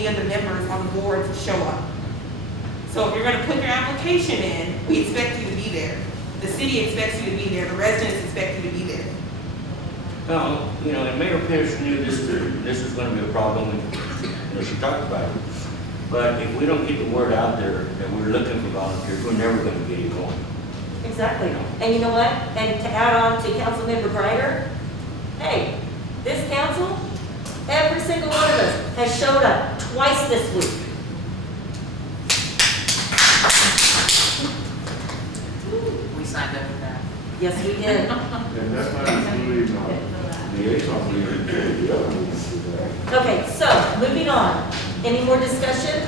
any of the members on the board to show up. So if you're gonna put your application in, we expect you to be there. The city expects you to be there, the residents expect you to be there. No, you know, and Mayor Pierce knew this was gonna be a problem, and, you know, she talked about it. But if we don't get the word out there that we're looking for volunteers, we're never gonna get it going. Exactly. And you know what? And to add on to Councilmember Greider, hey, this council, every single one of us has showed up twice this week. We signed up for that. Yes, we did. And that's not including, liaison leader, the other ones do that. Okay, so moving on. Any more discussion?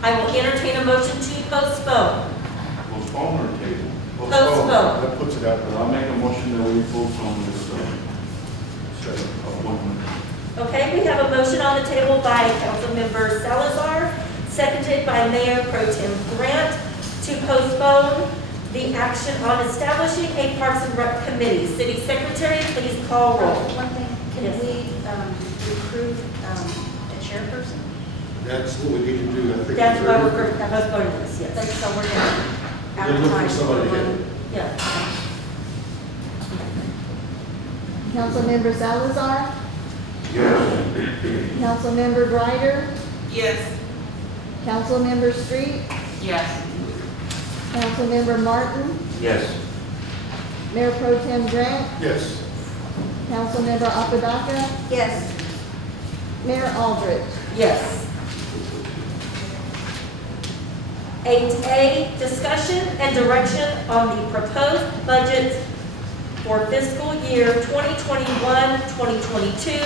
I will entertain a motion to postpone. Postpone or table? Postpone. That puts it out there. I'll make a motion that we postpone this, set appointment. Okay, we have a motion on the table by Councilmember Salazar, seconded by Mayor Pro Tem Grant, to postpone the action on establishing a Parks and Rec committee. City Secretary, please call roll. One thing, can Yes. we recruit a chairperson? That's what we need to do, I think. That's why we're postponing this, Like, yes. so we're gonna They're looking for advertise for somebody to one. Yeah. Councilmember Salazar, Yes. Councilmember Greider, Yes. Councilmember Street, Yes. Councilmember Martin, Yes. Mayor Pro Tem Grant, Yes. Councilmember Apodaca, Yes. Mayor Aldrich. Yes. 8A, discussion and direction on the proposed budget for fiscal year 2021-2022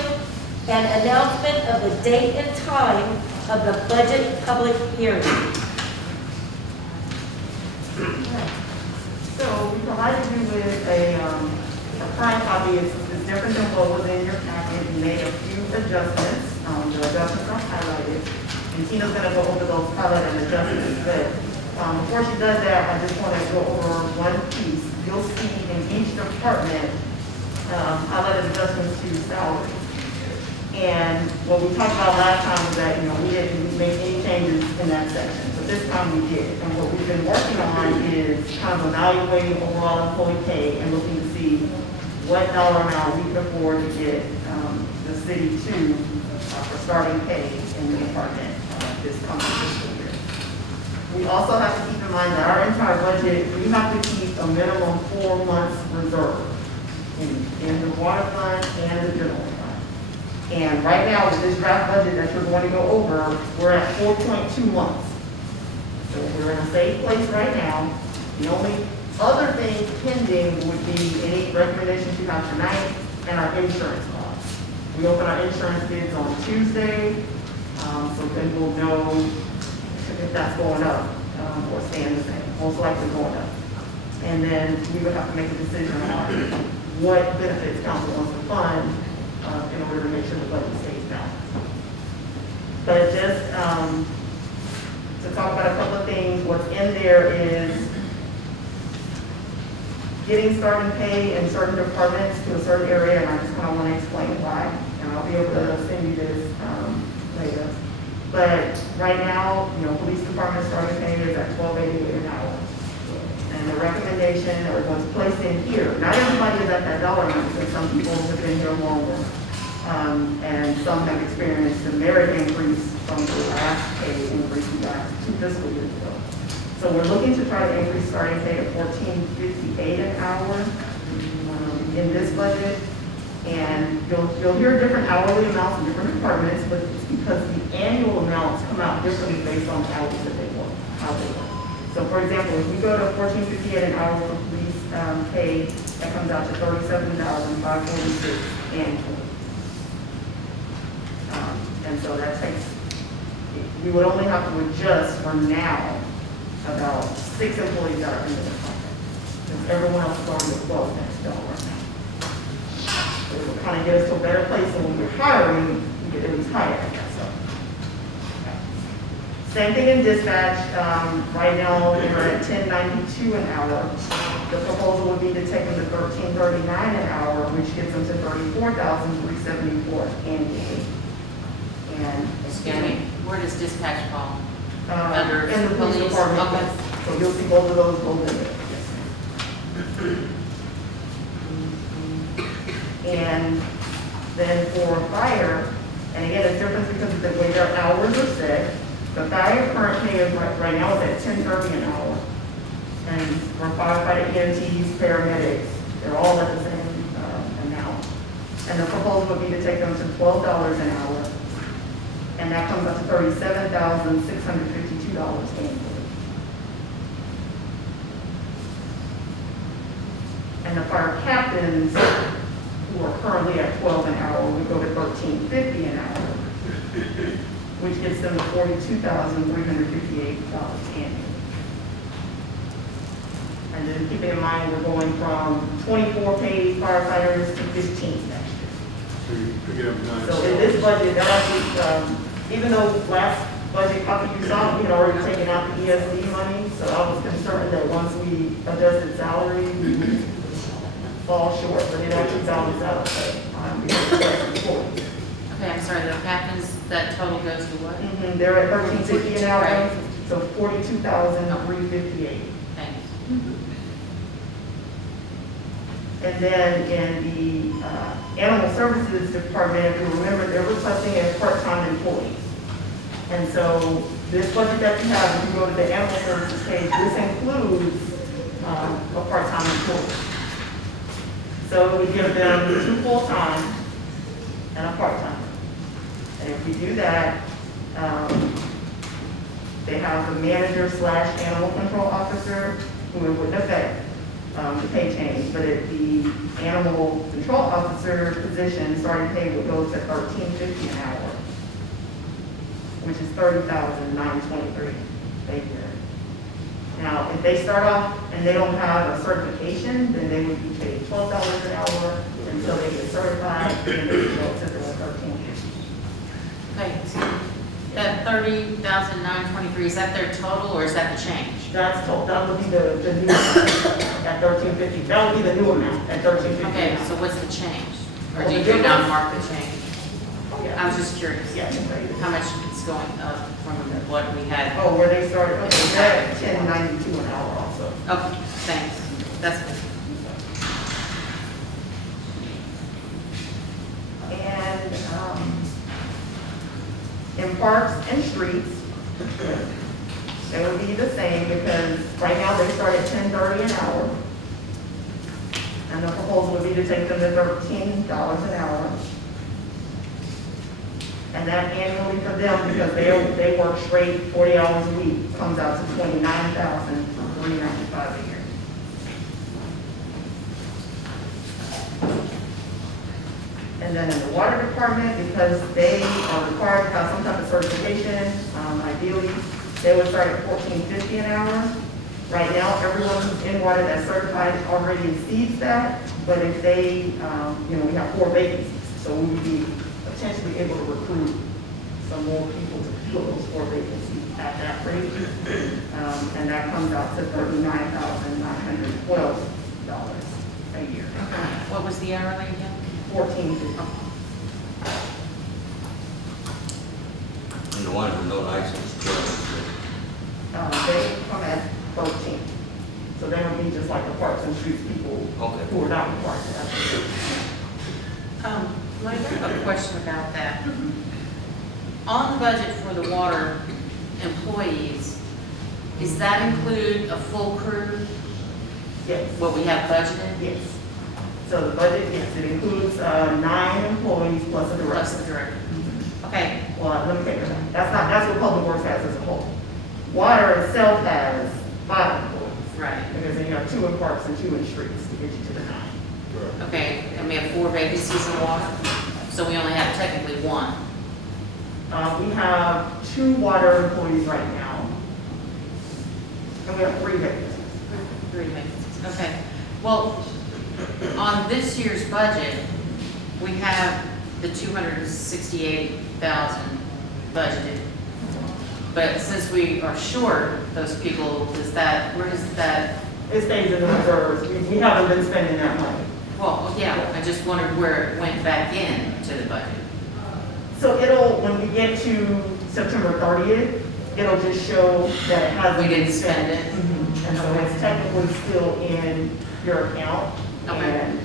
and announcement of the date and time of the budget public hearing. So we provided you with a current copy. It's different than what was in your packet. We made a few adjustments. The adjustments are highlighted. And Tina's gonna go over those highlighted adjustments. But before she does that, I just want to go over one piece. You'll see in each department highlighted adjustments to salary. And what we talked about last time was that, you know, we didn't make any changes in that section. But this time we did. And what we've been working on is kind of evaluating overall employee pay and looking to see what dollar amount we can afford to get the city to for starting pay in the department this coming fiscal year. We also have to keep in mind that our entire budget, we have to keep a minimum 4 months reserve in the water fund and the general fund. And right now, with this draft budget that you're going to go over, we're at 4.2 months. So we're in a safe place right now. The only other thing pending would be any recommendations you have tonight and our insurance costs. We open our insurance bids on Tuesday, so then we'll know if that's going up or staying the same, most likely going up. And then we would have to make a decision on what benefits council wants to fund in order to make sure the budget stays balanced. But just to talk about a couple of things, what's in there is getting starting pay in certain departments to a certain area, and I just kind of want to explain why. And I'll be able to send you this later. But right now, you know, police department starting pay is at $12.88 an hour. And the recommendation, or what's placed in here, not everybody is at that dollar amount, because some people have been here longer. And some have experienced a merit increase from the last pay increase we got 2 fiscal years ago. So we're looking to try to increase starting pay to $14.58 an hour in this budget. And you'll hear different hourly amounts in different departments, but it's because the annual amounts come out differently based on the hours that they work, how they work. So for example, if we go to $14.58 an hour for police pay, that comes out to $37,546 annually. And so that takes, we would only have to adjust for now about 6 employees that are in the department. Because everyone else is already above that dollar right now. So it will kind of get us to a better place, so when we're hiring, we get at least higher at that stuff. Same thing in dispatch. Right now, we're at $10.92 an hour. The proposal would be to take them to $13.39 an hour, which gets them to $34,374 annually. And Excuse me, Where does dispatch fall? Uh, Under in the police police? department, Okay. yes. So you'll see both of those go in there. And then for fire, and again, it's different because of the way their hours are set. The fire current pay is right now is at $10.30 an hour. And for firefighter, EMTs, paramedics, they're all at the same amount. And the proposal would be to take them to $12 an hour. And that comes up to $37,652 annually. And the fire captains, who are currently at 12 an hour, would go to $13.50 an hour, which gets them to $42,358 annually. And then keeping in mind, we're going from 24 paid firefighters to 15 next year. So you pick it up nine. So in this budget, they're actually, even though last budget copy you saw, we had already taken out the ESD money, so I was concerned that once we adjusted salary, we would fall short, but it actually balances out. Okay, I'm sorry, the captains, that total goes to what? They're at $13.50 an hour, so $42,358. Thanks. And then in the animal services department, if you remember, they're requesting a part-time employee. And so this budget that you have, if you go to the animal services page, this includes a part-time employee. So we give them 2 full-time and a part-time. And if we do that, they have the manager/animal control officer, who it wouldn't affect the pay change, but if the animal control officer position, starting pay would go to $13.50 an hour, which is $30,923 a year. Now, if they start off and they don't have a certification, then they would be paid $12 an hour until they get certified, and they go to the $13.50. Okay, so that 30,923, is that their total or is that the change? That's total, that would be the new amount at $13.50. That would be the new amount at $13.50. Okay, so what's the change? Or Well, do the you difference- not mark the change? Yeah. I was just curious. Yeah. How much it's going up from what we had? Oh, where they started, okay, they're at $10.92 an hour also. Okay, thanks. That's good. And in parks and streets, it would be the same because right now they start at $10.30 an hour. And the proposal would be to take them to $13 an hour. And that annually for them, because they work straight 40 hours a week, comes out to $29,395 a year. And then in the water department, because they are required to have some type of certification, ideally, they would start at $14.50 an hour. Right now, everyone who's in water that's certified already exceeds that, but if they, we have 4 vacancies, so we would be potentially able to recruit some more people to fill those 4 vacancies at that rate. And that comes out to $39,912 a year. What was the hourly again? $14.50. And the ones with no license, 12. They come at 13. So they would be just like the parks and streets people Okay. who are not required to have. Mike, I have a question about that. On the budget for the water employees, does that include a full crew, Yes, what we have budgeted? yes. So the budget, yes, it includes 9 employees plus a Plus director. the director. Okay, Well, let me take that. That's what Public Works has as a whole. Water itself has 5 employees. right. Because then you have 2 in parks and 2 in streets to get you to the 9. Okay, and we have 4 vacancies in water, so we only have technically 1. We have 2 water employees right now. And we have 3 vacancies. 3 vacancies, okay. Well, on this year's budget, we have the 268,000 budgeted. But since we are short those people, where does that, It stays in the reserves. We haven't been spending that money. well, yeah, I just wondered where it went back in to the budget. So when we get to September 30th, it'll just show that it hasn't We been didn't spend it. And so it's technically still in your account. Okay. And,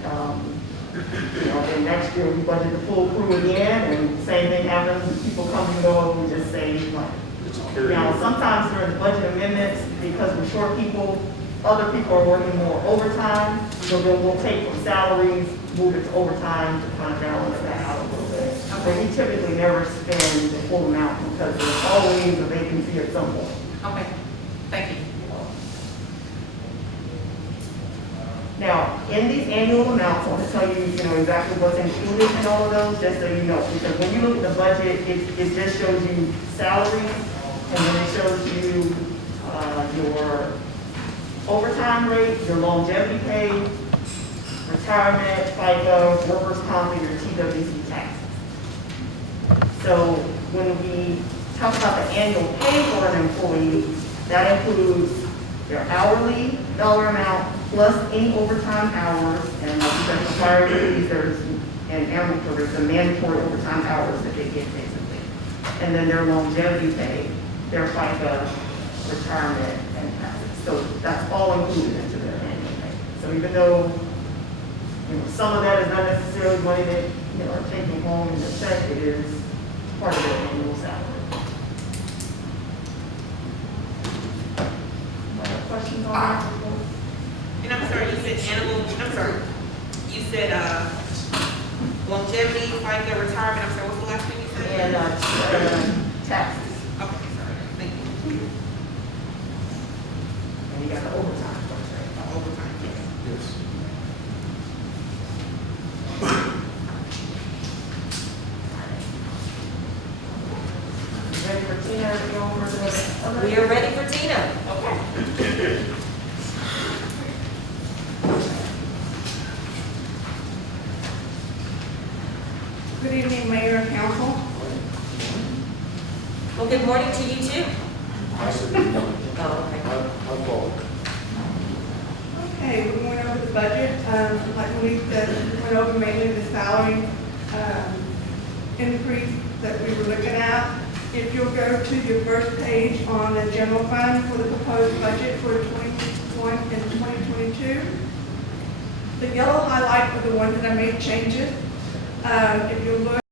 then next year we budget the full crew again, and same thing happens, people come and go, we just say, like, It's a carry. now, sometimes during the budget amendments, because we're short people, other people are working more overtime, so then we'll take from salaries, move it to overtime to kind of balance that out a little bit. But we typically never spend the full amount because there's always a vacancy at some point. Okay, thank you. Now, in these annual amounts, I want to tell you, exactly what's included in all of those, just so you know, because when you look at the budget, it just shows you salaries, and then it shows you, your overtime rate, your longevity pay, retirement, FICA, workers' comp, and your TWC taxes. So when we talk about the annual pay for an employee, that includes their hourly dollar amount plus any overtime hours, and like you said, for fire duties, there's the mandatory overtime hours that they get basically. And then their longevity pay, their FICA, retirement, and taxes. So that's all included into their annual pay. So even though, some of that is not necessarily money that, are taking home in the check, it is part of their annual salary. Other questions on that? And I'm sorry, you said you said, longevity, FICA, retirement, I'm sorry, what's the last thing you said? And taxes. Okay, sorry, thank you. And you got the overtime, of course, right? Overtime, yes. Yes. Ready for Tina to go over the other? We are ready for Tina. Okay. Good evening, Mayor and Council. Well, good morning to you too. I said, good morning. Oh, okay. I followed. Okay, we're going over the budget. Like we said, we went over mainly the salary increase that we were looking at. If you'll go to your first page on the general fund for the proposed budget for 2021 and 2022, the yellow highlight are the ones that I made changes. If you look